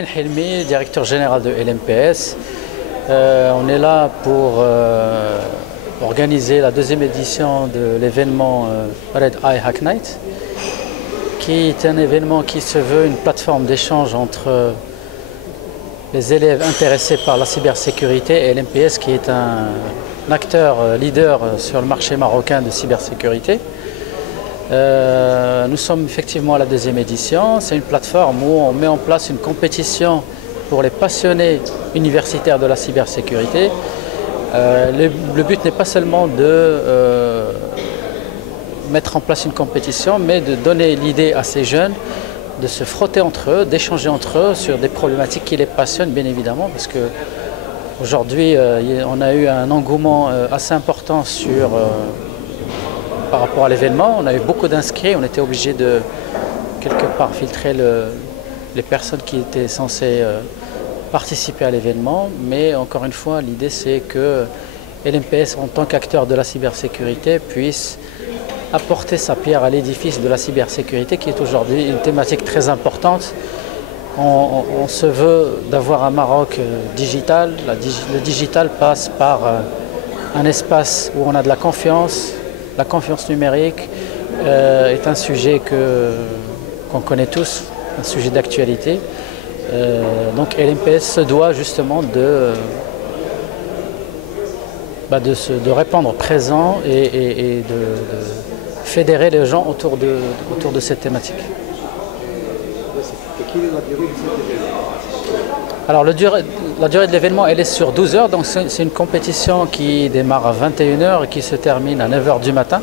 Mohamed Helmi, directeur général de LMPS. On est là pour organiser la deuxième édition de l'événement Red Eye Hack Night, qui est un événement qui se veut une plateforme d'échange entre les élèves intéressés par la cybersécurité et LMPS, qui est un acteur leader sur le marché marocain de cybersécurité. Nous sommes effectivement à la deuxième édition. C'est une plateforme où on met en place une compétition pour les passionnés universitaires de la cybersécurité. Le but n'est pas seulement de mettre en place une compétition, mais de donner l'idée à ces jeunes de se frotter entre eux, d'échanger entre eux sur des problématiques qui les passionnent, bien évidemment, parce qu'aujourd'hui, on a eu un engouement assez important par rapport à l'événement. On a eu beaucoup d'inscrits, on était obligé de quelque part filtrer les personnes qui étaient censées participer à l'événement, mais encore une fois, l'idée c'est que LMPS, en tant qu'acteur de la cybersécurité, puisse apporter sa pierre à l'édifice de la cybersécurité, qui est aujourd'hui une thématique très importante. On se veut d'avoir un Maroc digital. Le digital passe par un espace où on a de la confiance. La confiance numérique est un sujet qu'on connaît tous, un sujet d'actualité. Donc LMPS se doit justement de répondre présent et de fédérer les gens autour de cette thématique. Alors la durée de l'événement, elle est sur 12 heures, donc c'est une compétition qui démarre à 21 h et qui se termine à 9 h du matin.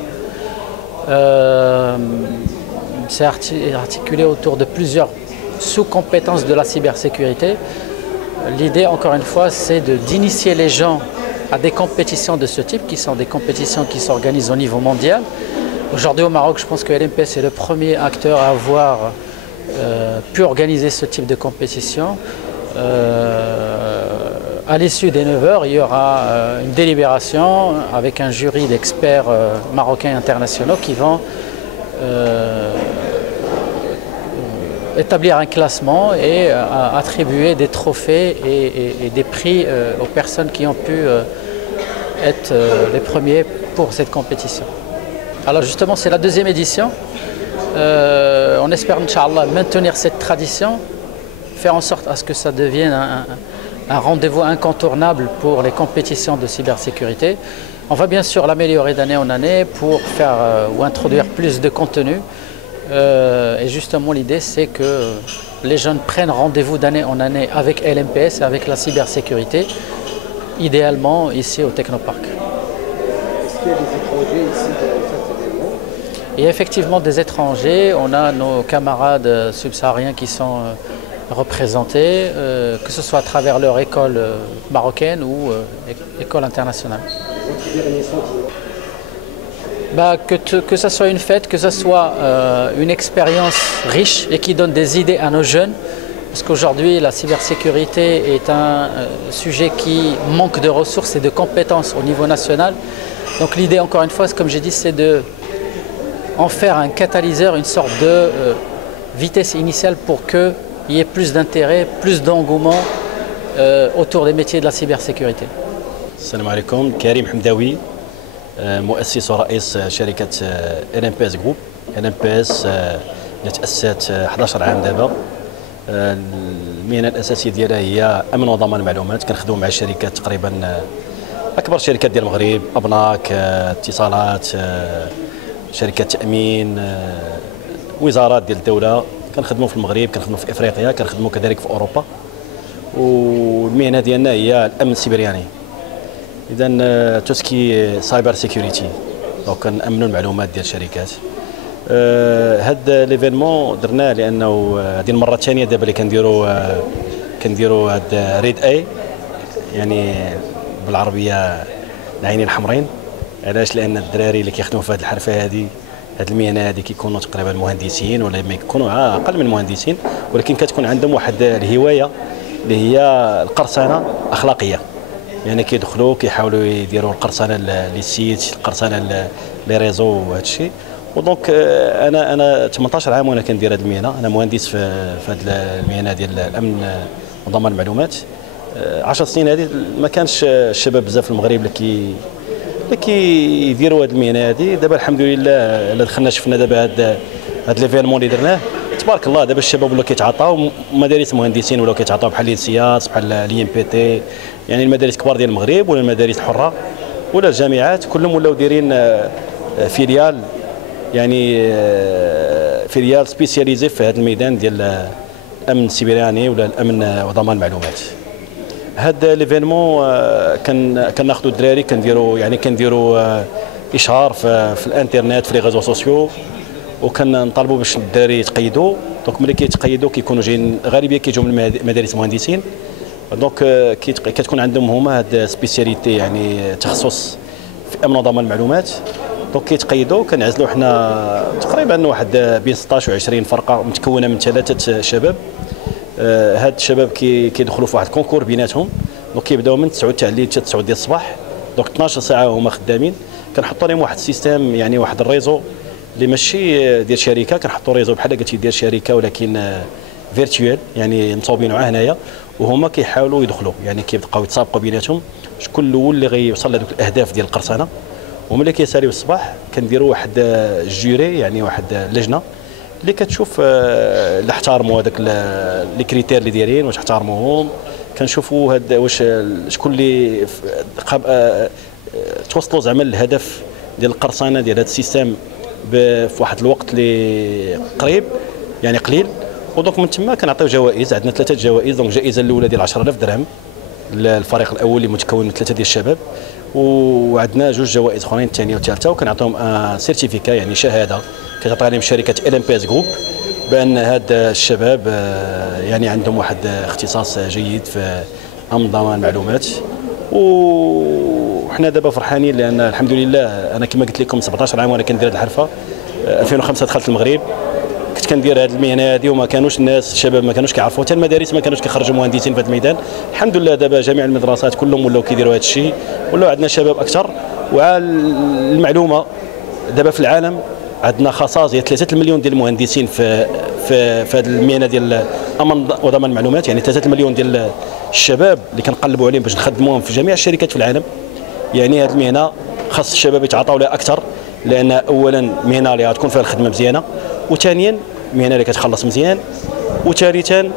C'est articulé autour de plusieurs sous-compétences de la cybersécurité. L'idée, encore une fois, c'est d'initier les gens à des compétitions de ce type, qui sont des compétitions qui s'organisent au niveau mondial. Aujourd'hui au Maroc, je pense que LMPS est le premier acteur à avoir pu organiser ce type de compétition. À l'issue des 9 h, il y aura une délibération avec un jury d'experts marocains et internationaux qui vont établir un classement et attribuer des trophées et des prix aux personnes qui ont pu être les premiers pour cette compétition. Alors justement, c'est la deuxième édition. On espère, Inch'Allah, maintenir cette tradition, faire en sorte à ce que ça devienne un rendez-vous incontournable pour les compétitions de cybersécurité. On va bien sûr l'améliorer d'année en année pour faire ou introduire plus de contenu. Et justement, l'idée, c'est que les jeunes prennent rendez-vous d'année en année avec LMPS, avec la cybersécurité, idéalement ici au Technopark. Est-ce qu'il y a des étrangers ici dans cet événement? Il y a effectivement des étrangers. On a nos camarades subsahariens qui sont représentés, que ce soit à travers leur école marocaine ou école internationale. Que ce soit une fête, que ce soit une expérience riche et qui donne des idées à nos jeunes, parce qu'aujourd'hui la cybersécurité est un sujet qui manque de ressources et de compétences au niveau national. Donc l'idée, encore une fois, comme j'ai dit, c'est d'en faire un catalyseur, une sorte de vitesse initiale pour qu'il y ait plus d'intérêt, plus d'engouement autour des métiers de la cybersécurité. Salam alaikum, Karim Hamdawi, مؤسس ورئيس شركة LMPS جروب. LMPS تأسست 11 عام دابا. المهنة الأساسية ديالها هي أمن وضمان المعلومات. كنخدموا مع الشركات تقريبا أكبر شركات ديال المغرب، أبناك، اتصالات، شركات تأمين، وزارات ديال الدولة. كنخدموا في المغرب، كنخدموا في إفريقيا، كنخدموا كذلك في أوروبا. والمهنة ديالنا هي الأمن السيبراني. إذا توسكي سايبر سيكوريتي، دونك كنأمنوا المعلومات ديال الشركات. هاد ليفينمون درناه لأنه هذه المرة الثانية دابا اللي كنديروا هاد ريد اي، يعني بالعربية العينين الحمرين. علاش؟ لأن الدراري اللي كيخدموا في هاد الحرفة هادي، هاد المهنة هادي، كيكونوا تقريبا مهندسين ولا ما يكونوا أقل من مهندسين، ولكن كتكون عندهم واحد الهواية اللي هي القرصنة أخلاقية. يعني كيدخلوا كيحاولوا يديروا القرصنه للسيت، القرصنه لي ريزو وهذا الشيء، ودونك انا 18 عام وانا كندير هذه المهنه. انا مهندس في هذه المهنه ديال الامن وضمان المعلومات. 10 سنين هذه ما كانش الشباب بزاف في المغرب اللي كيديروا هذه المهنه هذه. دابا الحمد لله الا دخلنا شفنا دابا هذا ليفيرمون اللي درناه، تبارك الله. دابا الشباب ولاو كيتعاطاو، مدارس مهندسين ولاو كيتعاطاو بحال السياس، بحال الي ام بي تي، يعني المدارس كبار ديال المغرب ولا المدارس الحره ولا الجامعات، كلهم ولاو دايرين فيليال، يعني فيليال سبيسياليزي في هذا الميدان ديال الامن السيبراني ولا الامن وضمان المعلومات. هذا ليفينمون كناخذوا الدراري كنديروا اشهار في الانترنت في لي ريزو سوسيو، وكنطالبوا باش الدراري يتقيدوا. دونك ملي كيتقيدوا كيكونوا جايين غالبيه كيجيو من مدارس مهندسين، دونك كتكون عندهم هما هاد سبيسياليتي، يعني تخصص في امن وضمان المعلومات. دونك كيتقيدوا، كنعزلوا حنا تقريبا واحد بين 16 و 20 فرقه متكونه من 3 شباب. هاد الشباب كيدخلوا في واحد الكونكور بيناتهم، دونك كيبداو من 9 تاع الليل حتى 9 ديال الصباح، دونك 12 ساعه هما خدامين. كنحطوا لهم واحد السيستيم، يعني واحد الريزو اللي ماشي ديال شركه، كنحطوا ريزو بحال قلتي ديال شركه ولكن فيرتوال، يعني مصوبينه هنايا، وهما كيحاولوا يدخلوا، يعني كيبقاو يتسابقوا بيناتهم شكون الاول اللي غيوصل لهذوك الاهداف ديال القرصنه. وملي كيساليو الصباح كنديروا واحد الجوري، يعني واحد اللجنه اللي كتشوف اللي احترموا هذاك لي كريتير اللي دايرين، واش احترموهم. كنشوفوا هاد واش شكون اللي توصلوا زعما للهدف ديال القرصنه ديال هذا السيستم في واحد الوقت اللي قريب، يعني قليل. ودونك من تما كنعطيو جوائز، عندنا 3 جوائز. دونك الجائزه الاولى ديال 10,000 درهم للفريق الاول اللي متكون من 3 ديال الشباب، وعندنا 2 جوائز اخرين، الثانيه والثالثه. وكنعطيهم سيرتيفيكا، يعني شهاده كتعطيها لهم شركه LMPS جروب بان هاد الشباب يعني عندهم واحد اختصاص جيد في امن ضمان المعلومات. وحنا دابا فرحانين لان الحمد لله انا كما قلت لكم 17 عام وانا كندير هذه الحرفه. 2005 دخلت المغرب، كنت كندير هذه المهنه هذه، وما كانوش الناس الشباب ما كانوش كيعرفوا، حتى المدارس ما كانوش كيخرجوا مهندسين في هذا الميدان. الحمد لله دابا جميع المدرسات كلهم ولاو كيديروا هذا الشيء، ولاو عندنا شباب اكثر. والمعلومه دابا في العالم عندنا خصائص ديال 3 المليون ديال المهندسين في هذه المهنه ديال امن وضمان المعلومات، يعني 3 المليون ديال الشباب اللي كنقلبوا عليهم باش نخدموهم في جميع الشركات في العالم. يعني هذه المهنه خاص الشباب يتعاطوا لها اكثر، لان اولا مهنه اللي غتكون فيها الخدمه مزيانه، وثانيا مهنه اللي كتخلص مزيان، وثالثا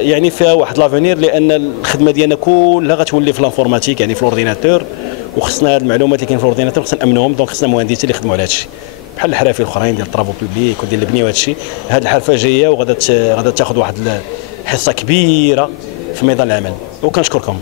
يعني فيها واحد لافونير، لان الخدمه ديالنا كلها غتولي في الانفورماتيك، يعني في الاورديناتور. وخصنا هاد المعلومات اللي كاين في الاورديناتور خصنا نامنوهم، دونك خصنا مهندسين اللي يخدموا على هذا الشيء، بحال الحرافي الاخرين ديال الطرافو بوبليك وديال البنيه وهذا الشيء. هاد الحرفه جايه وغادا تاخذ واحد الحصه كبيره في ميدان العمل، وكنشكركم.